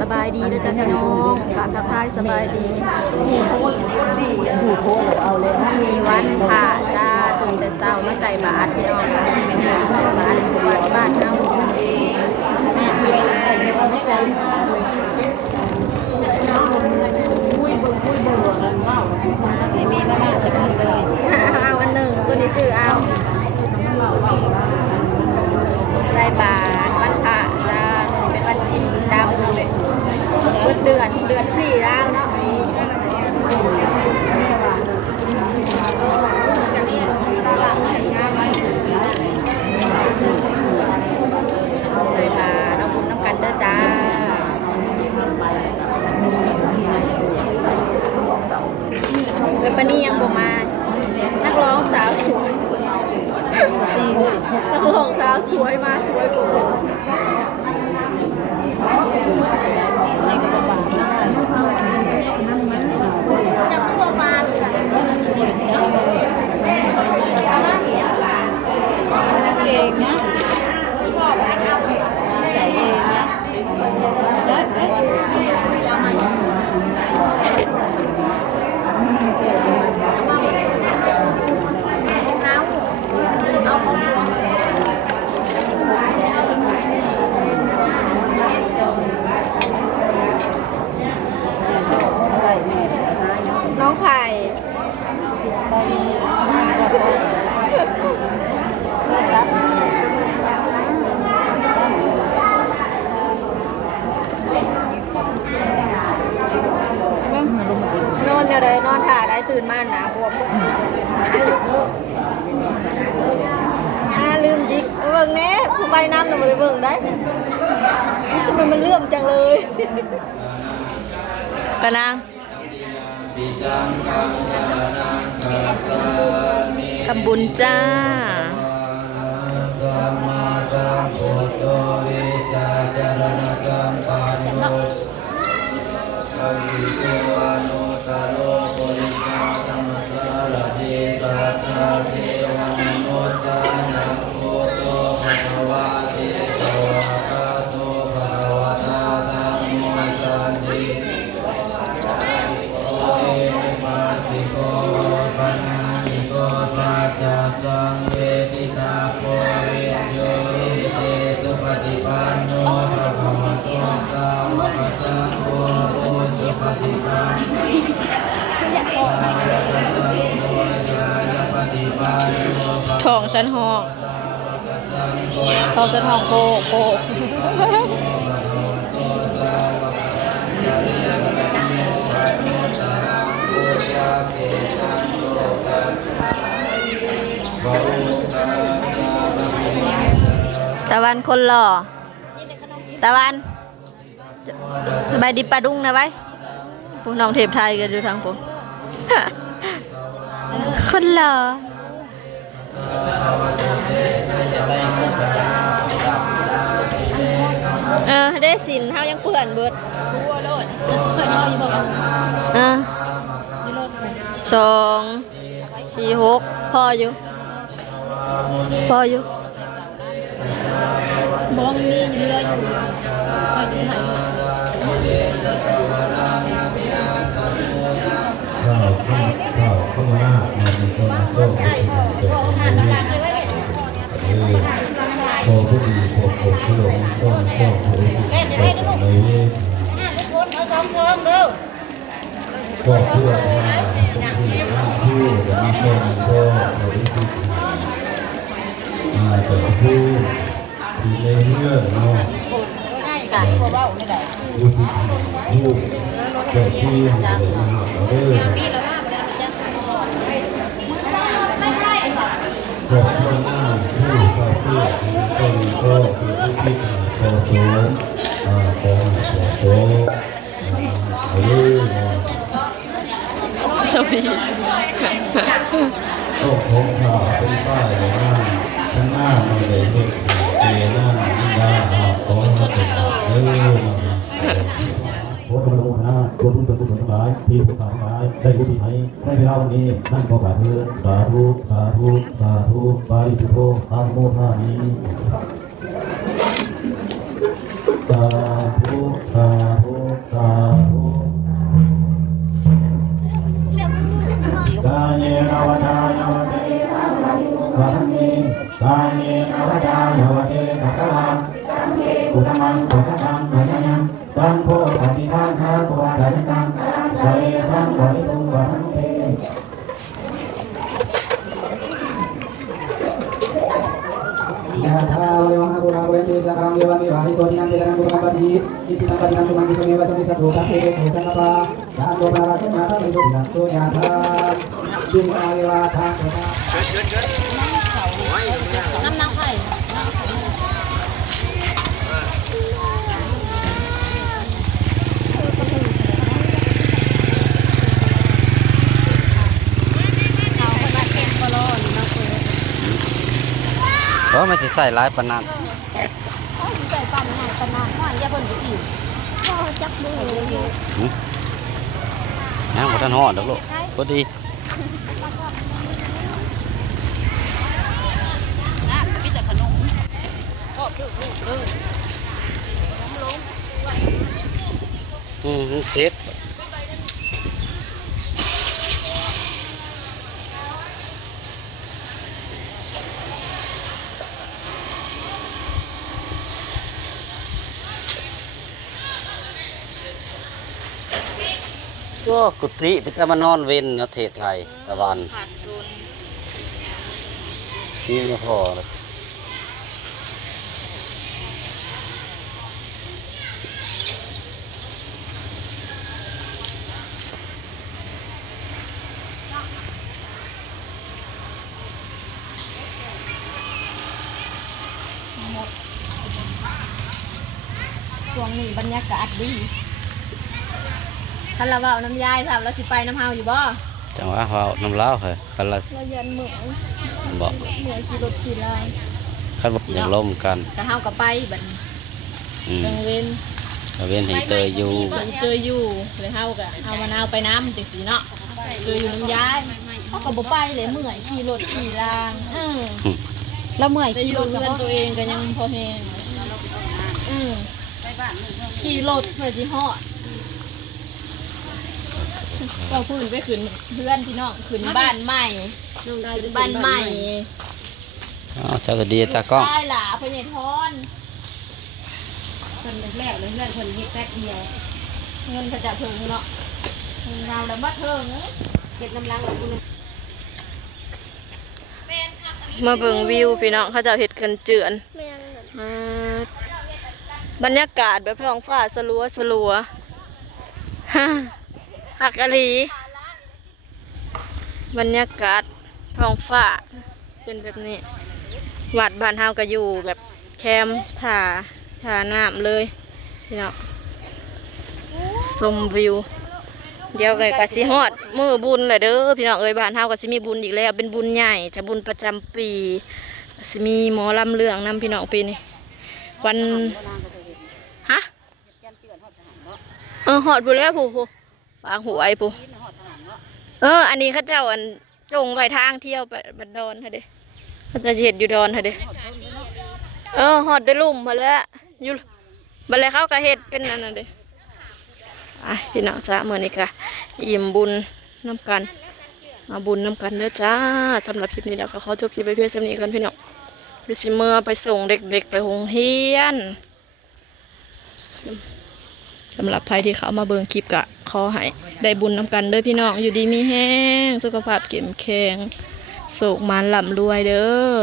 สบายดีนะจ๊ะพี่น้องการทักทายสบายดีมีวันผ่าจ้าตื่นแต่เช้ามาใส่บาตรพี่น้องบาตรวัดบ้านเฮาเองมีมาม่าจะกินเลยเอาอันหนึ่งตัวนี้ชื่อเอาใส่บาตรวันผ่าจ้าเป็นวันที่ดำเลยเดือนสี่แล้วเนาะเลยมาน้องบุญน้ำกันเด้อจ้าเว็บปนี่ยังบ่มานักร้องสาวสวยนักร้องสาวสวยมาสวยกว่าจับตัวปลาเองนะบอกว่าเอาใส่เองนะน้องไผ่นอนอะไรนอนถ่าได้ตื่นมาหนาบวมลืมจิกเบิ่งแน่ผู้ใบน้ำเราไปเบิ่งได้ทำไมมันเลื่อมจังเลยกะนางทำบุญจ้าทองชั้นหอกทองชั้นหอกโกโกตะวันคนหล่อตะวันสบายดีปลาดุ้งนะไว้พวกน้องเทพไทยกันอยู่ทางผมคนหล่อได้สินเฮายังเปื่อนเบิดทั่วโลดเปื่อนเฮาอยู่บ่2 4 6พออยู่บ่มีเรืออยู่พอดีให้เข้ามามันมีคนก็ใช่พอทานแล้วดังเลยพอผู้ดีพอผู้หลงก็ผู้ดีเลยทุกคนเอา2เด้อก็เพื่อผู้รักคนก็เราได้ที่มาแต่ผู้ที่ในเรื่องเนาะง่ายกันผู้เบาไม่ได้ผู้แต่ที่เราได้ขอบคุณมากผู้เข้าเพื่อคนก็คือผู้ที่ขอโสมขอโสมสวีก็ของข่าวเป็นป้ายหน้าข้างหน้ามันเลยเด็กเตะหน้าหน้าของเป็นโอ้ตัวหน้าตัวทุนตัวทั้งหลายที่สุขทั้งหลายได้รู้ที่ไหนได้เวลาวันนี้นั่นก็กาเพื่อสาธุบาลิสุโธอาโมทานีสาธุ อุตมังปุถตังพยายังสังโฆปฏิภาณาตัวสายตังไตรสังบริตุงวัฒนเทยะถาวะมหาปุราเวทิสังฆังเยวังวิวาหิโตทินังเตนะมุตตะปะติอิติตังปะตินังตุมังคิสุเมวะตุมิสัตถุตังเตเตโหสังฆปะยะโตปะระสัมมาสัมพุทธัสสะยะถาจิงอาวิวาทาสะน้ำนางไผ่เพราะมันจะใส่ร้ายปานนั้น ใส่ปั่นหน่อยปั่นนานหน่อยอย่าเพิ่นจะอิ่มพ่อจักมืออยู่ นะบ่ทันฮอดดอกลูกพอดีเสร็จก็กุฏิไปแต่มานอนเว้นประเทศไทยตะวันนี่ไม่พอเลยช่วงนี้บรรยากาศดีคันละเว้าน้ำยายถามเราสิไปน้ำเฮาอยู่บ่ จังหวะเขาน้ำเล้าเหรอคันละ เรายันเหมือน บอก เหมือนขี่รถขี่ลาย คันบอกอย่างล่มกัน แต่เฮาก็ไปบัด อืม กังเวน ตะเวนเห็นเตยอยู่ เจออยู่เลยเฮาก็เอามะนาวไปน้ำจังซี่เนาะเจออยู่น้ำยายเฮาก็บ่ไปเลยเมื่อยขี่รถขี่ลางแล้วเมื่อยขี่รถเพื่อนตัวเองก็ยังพอแฮงขี่รถเพื่อสิฮอดก็พื้นไปขึ้นเพื่อนพี่น้องขึ้นบ้านใหม่ขึ้นบ้านใหม่ อ้าวจักรดีตากล้อง ได้ล่ะพ่อใหญ่ทอน คนแรกเลยเพื่อนคนเฮ็ดแป๊บเดียว เงินเขาจะเถิงเนาะเงินเราแล้วมาเถิง เฮ็ดน้ำล้างของคุณ มาเบิ่งวิวพี่น้องเขาจะเฮ็ดกันเจือนบรรยากาศแบบท้องฟ้าสลัวสลัวหักอลีบรรยากาศท้องฟ้าเป็นแบบนี้วัดบ้านเฮาก็อยู่แบบแคมป์ถ่าน้ำเลยพี่น้องชมวิวเดี๋ยวก็สิฮอดมื้อบุญแหละเด้อพี่น้องเอ้ยบ้านเฮาก็สิมีบุญอีกแล้วเป็นบุญใหญ่จะบุญประจำปีสิมีหมอลำเรื่องนำพี่น้องปีนี้วันฮะฮอดผู้แล้วผู้ปางหูไอ้ผู้อันนี้เขาเจ้าอันจงไปทางเที่ยวไปบัดดอนค่ะเด้เขาจะเฮ็ดอยู่ดอนค่ะเด้ฮอดได้ลุ่มมาแล้วอยู่บัดแล้วเขาก็เฮ็ดเป็นอันนั้นเด้พี่น้องจ้าเมื่อนี้ค่ะอิ่มบุญน้ำกันมาบุญน้ำกันเด้อจ้าสำหรับคลิปนี้แล้วก็ขอจบคลิปไปเพียงเท่านี้กันพี่น้องไปสิเมื่อไปส่งเด็กๆไปโรงเรียนสำหรับใครที่เขามาเบิ่งคลิปกะขอให้ได้บุญน้ำกันเด้อพี่น้องอยู่ดีมีแห้งสุขภาพเข้มแข็งโศกมานลำรวยเด้อ